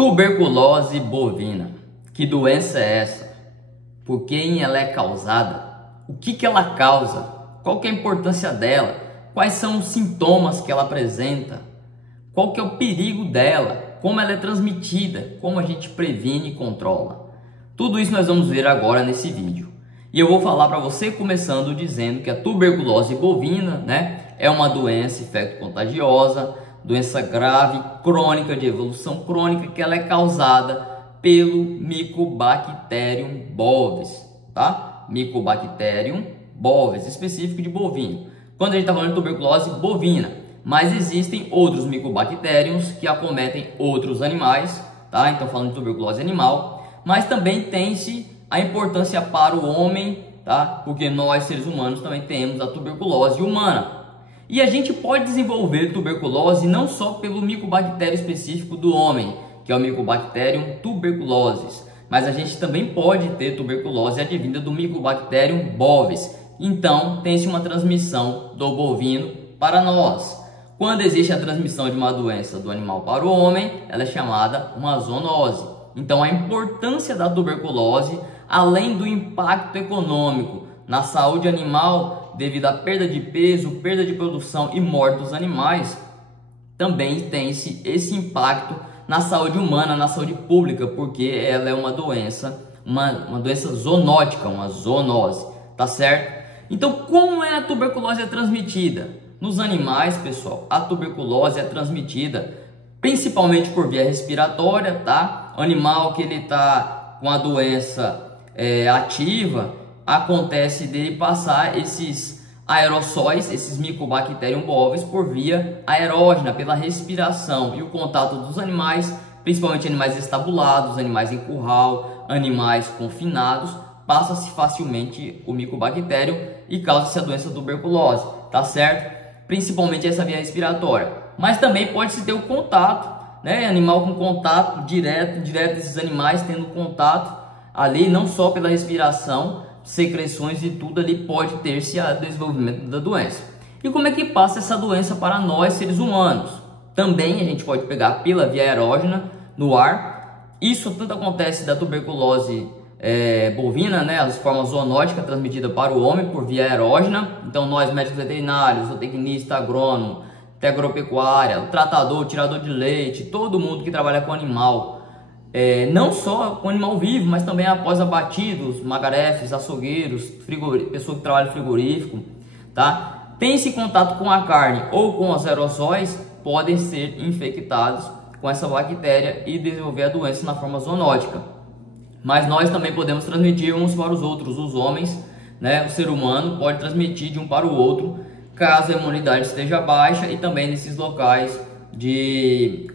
Tuberculose bovina. Que doença é essa? Por quem ela é causada? O que ela causa? Qual que é a importância dela? Quais são os sintomas que ela apresenta? Qual que é o perigo dela? Como ela é transmitida? Como a gente previne e controla? Tudo isso nós vamos ver agora nesse vídeo. E eu vou falar para você começando dizendo que a tuberculose bovina, é uma doença infecto-contagiosa, doença grave, crônica, de evolução crônica, que ela é causada pelo Mycobacterium bovis, tá? Mycobacterium bovis, específico de bovino. Quando a gente está falando de tuberculose bovina, mas existem outros micobactérios que acometem outros animais, tá? Então falando de tuberculose animal, mas também tem-se a importância para o homem, tá? Porque nós seres humanos também temos a tuberculose humana. E a gente pode desenvolver tuberculose não só pelo micobactério específico do homem, que é o Mycobacterium tuberculosis, mas a gente também pode ter tuberculose advinda do Mycobacterium bovis. Então, tem-se uma transmissão do bovino para nós. Quando existe a transmissão de uma doença do animal para o homem, ela é chamada uma zoonose. Então, a importância da tuberculose, além do impacto econômico na saúde animal, devido à perda de peso, perda de produção e morte dos animais, também tem-se esse impacto na saúde humana, na saúde pública, porque ela é uma doença zoonótica, uma zoonose, tá certo? Então, como é a tuberculose transmitida? Nos animais, pessoal, a tuberculose é transmitida principalmente por via respiratória, tá? O animal que ele tá com a doença ativa, acontece dele passar esses aerossóis, esses Mycobacterium bovis, por via aerógena, pela respiração e o contato dos animais, principalmente animais estabulados, animais em curral, animais confinados, passa-se facilmente o micobactério e causa-se a doença tuberculose, tá certo? Principalmente essa via respiratória, mas também pode-se ter o contato, animal com contato direto desses animais, tendo contato ali, não só pela respiração, secreções e tudo ali, pode ter-se o desenvolvimento da doença. E como é que passa essa doença para nós, seres humanos? Também a gente pode pegar pela via aerógena, no ar. Isso tanto acontece da tuberculose bovina, as formas zoonóticas transmitidas para o homem por via aerógena. Então nós, médicos veterinários, zootecnista, agrônomo, agropecuária, o tratador, o tirador de leite, todo mundo que trabalha com animal, não só com animal vivo, mas também após abatidos, magarefes, açougueiros, pessoa que trabalha em frigorífico, tá? Tem esse contato com a carne ou com os aerossóis, podem ser infectados com essa bactéria e desenvolver a doença na forma zoonótica. Mas nós também podemos transmitir uns para os outros, os homens, o ser humano pode transmitir de um para o outro, caso a imunidade esteja baixa, e também nesses locais de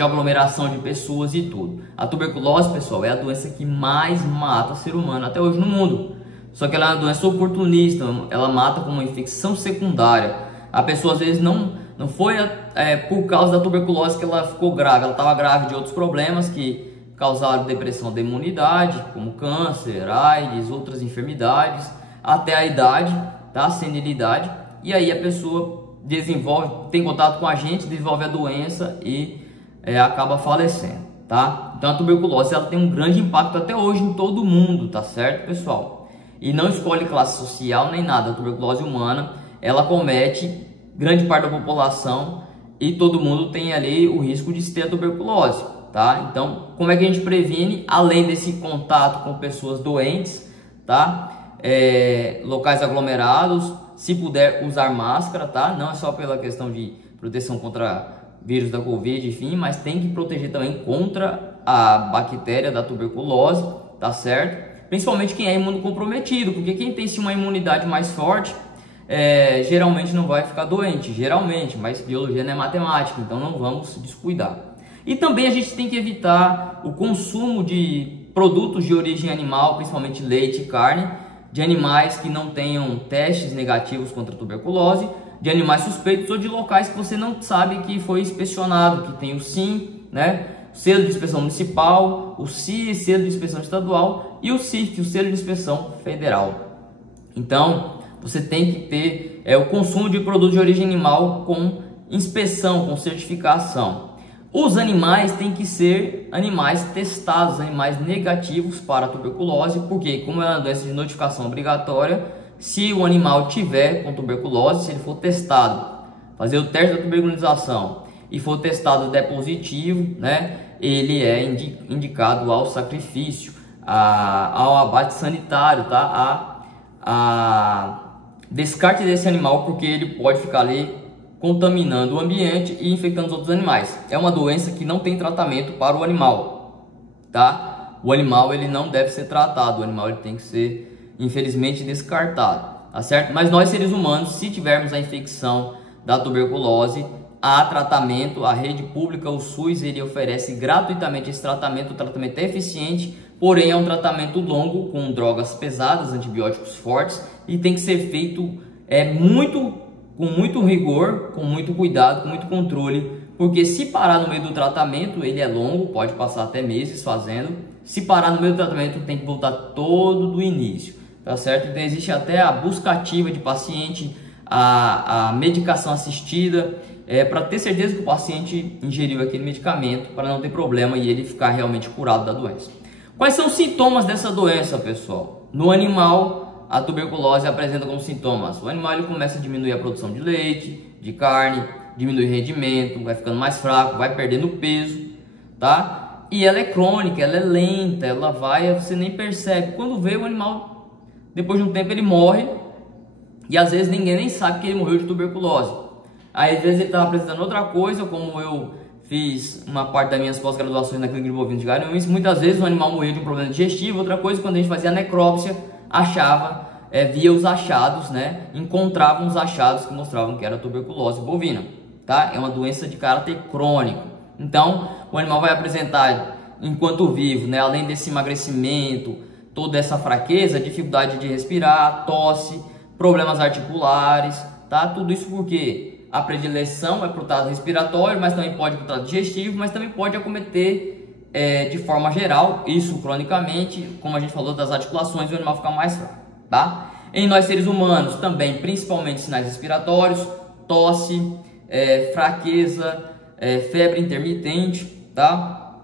aglomeração de pessoas e tudo. A tuberculose, pessoal, é a doença que mais mata ser humano até hoje no mundo. Só que ela é uma doença oportunista, ela mata como uma infecção secundária. A pessoa às vezes não foi por causa da tuberculose que ela ficou grave, ela estava grave de outros problemas que causaram depressão da imunidade, como câncer, AIDS, outras enfermidades, até a idade, tá? A senilidade, e aí a pessoa tem contato com a gente, desenvolve a doença e acaba falecendo, tá? Então a tuberculose ela tem um grande impacto até hoje em todo o mundo, tá certo, pessoal? E não escolhe classe social nem nada. A tuberculose humana, ela comete grande parte da população e todo mundo tem ali o risco de ter a tuberculose, tá? Então, como é que a gente previne, além desse contato com pessoas doentes, tá? Locais aglomerados, se puder usar máscara, tá? Não é só pela questão de proteção contra vírus da Covid, enfim, mas tem que proteger também contra a bactéria da tuberculose, tá certo? Principalmente quem é imunocomprometido, porque quem tem uma imunidade mais forte, geralmente não vai ficar doente, geralmente, mas biologia não é matemática, então não vamos descuidar. E também a gente tem que evitar o consumo de produtos de origem animal, principalmente leite e carne, de animais que não tenham testes negativos contra a tuberculose, de animais suspeitos ou de locais que você não sabe que foi inspecionado, que tem o SIM, selo de inspeção municipal, o CIE, selo de inspeção estadual, e o CIF, o selo de inspeção federal. Então, você tem que ter o consumo de produtos de origem animal com inspeção, com certificação. Os animais têm que ser animais testados, animais negativos para a tuberculose, porque como é uma doença de notificação obrigatória, se o animal tiver com tuberculose, se ele for testado, fazer o teste da tuberculinização e for testado der positivo, né, ele é indicado ao sacrifício, ao abate sanitário, tá, a descarte desse animal, porque ele pode ficar ali contaminando o ambiente e infectando os outros animais. É uma doença que não tem tratamento para o animal, tá? O animal ele não deve ser tratado, o animal ele tem que ser, infelizmente, descartado, tá certo? Mas nós seres humanos, se tivermos a infecção da tuberculose, há tratamento, a rede pública, o SUS, ele oferece gratuitamente esse tratamento. O tratamento é eficiente, porém é um tratamento longo, com drogas pesadas, antibióticos fortes, e tem que ser feito com muito rigor, com muito cuidado, com muito controle, porque se parar no meio do tratamento, ele é longo, pode passar até meses fazendo. Se parar no meio do tratamento, tem que voltar todo do início, tá certo? Então existe até a busca ativa de paciente, a medicação assistida, para ter certeza que o paciente ingeriu aquele medicamento, para não ter problema e ele ficar realmente curado da doença. Quais são os sintomas dessa doença, pessoal? No animal, a tuberculose apresenta como sintomas: o animal ele começa a diminuir a produção de leite, de carne, diminui o rendimento, vai ficando mais fraco, vai perdendo peso, tá? E ela é crônica, ela é lenta, você nem percebe. Quando vê o animal, depois de um tempo ele morre, e às vezes ninguém nem sabe que ele morreu de tuberculose. Aí às vezes ele estava apresentando outra coisa, como eu fiz uma parte das minhas pós-graduações na clínica de bovinos de Garanhuns. Muitas vezes o animal morreu de um problema digestivo. Outra coisa, quando a gente fazia a necrópsia, via os achados, né? Encontravam os achados que mostravam que era tuberculose bovina, tá? É uma doença de caráter crônico. Então, o animal vai apresentar, enquanto vivo, né? Além desse emagrecimento, toda essa fraqueza, dificuldade de respirar, tosse, problemas articulares, tá? Tudo isso porque a predileção é para o trato respiratório, mas também pode para o trato digestivo, mas também pode acometer de forma geral, isso cronicamente, como a gente falou das articulações, o animal fica mais fraco, tá? Em nós seres humanos também, principalmente sinais respiratórios, tosse, fraqueza, febre intermitente, tá?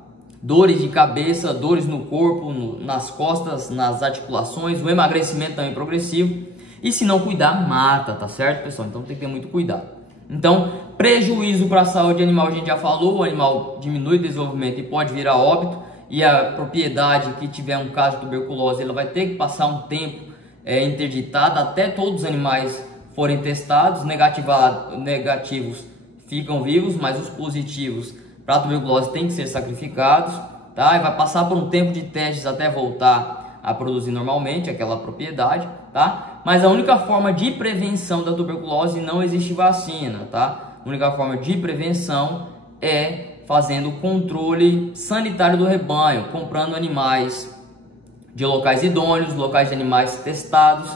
Dores de cabeça, dores no corpo, nas costas, nas articulações, o emagrecimento também progressivo, e se não cuidar, mata, tá certo, pessoal? Então tem que ter muito cuidado. Então, prejuízo para a saúde animal, a gente já falou, o animal diminui o desenvolvimento e pode vir a óbito, e a propriedade que tiver um caso de tuberculose, ela vai ter que passar um tempo interditada até todos os animais forem testados. Negativos ficam vivos, mas os positivos para a tuberculose têm que ser sacrificados, tá? E vai passar por um tempo de testes até voltar a produzir normalmente aquela propriedade, tá? Mas a única forma de prevenção da tuberculose, não existe vacina, tá? A única forma de prevenção é fazendo o controle sanitário do rebanho, comprando animais de locais idôneos, locais de animais testados,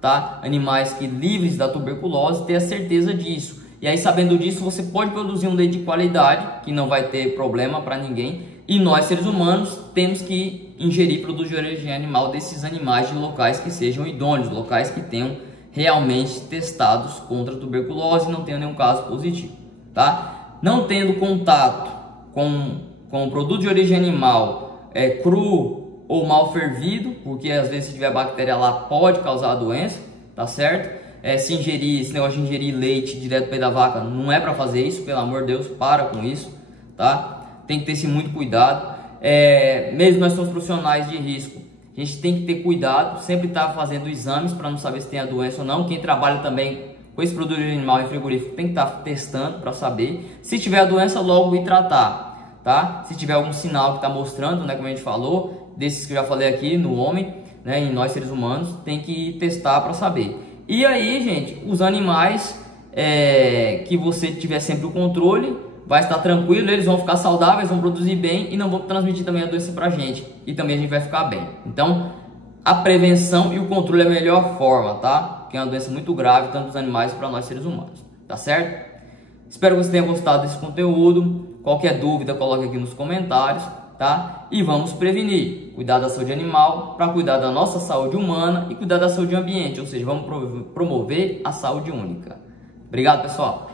tá? Animais que livres da tuberculose, ter a certeza disso. E aí, sabendo disso, você pode produzir um leite de qualidade, que não vai ter problema para ninguém. E nós, seres humanos, temos que ingerir produtos de origem animal desses animais de locais que sejam idôneos, locais que tenham realmente testados contra a tuberculose e não tenham nenhum caso positivo, tá? Não tendo contato com produto de origem animal cru ou mal fervido, porque às vezes se tiver bactéria lá pode causar a doença, tá certo? Esse negócio de ingerir leite direto do pé da vaca, não é para fazer isso, pelo amor de Deus, para com isso, tá? Tem que ter muito cuidado. Mesmo nós somos profissionais de risco, a gente tem que ter cuidado, sempre estar fazendo exames para não saber se tem a doença ou não. Quem trabalha também com esse produto animal em frigorífico tem que estar testando para saber. Se tiver a doença, logo ir tratar, tá? Se tiver algum sinal que está mostrando, né, como a gente falou, desses que eu já falei aqui no homem, né, em nós seres humanos, tem que testar para saber. E aí, gente, os animais que você tiver sempre o controle, vai estar tranquilo, eles vão ficar saudáveis, vão produzir bem e não vão transmitir também a doença pra gente. E também a gente vai ficar bem. Então, a prevenção e o controle é a melhor forma, tá? Porque é uma doença muito grave, tanto dos animais para nós seres humanos, tá certo? Espero que você tenha gostado desse conteúdo. Qualquer dúvida, coloque aqui nos comentários, tá? E vamos prevenir, cuidar da saúde animal para cuidar da nossa saúde humana e cuidar da saúde ambiente, ou seja, vamos promover a saúde única. Obrigado, pessoal!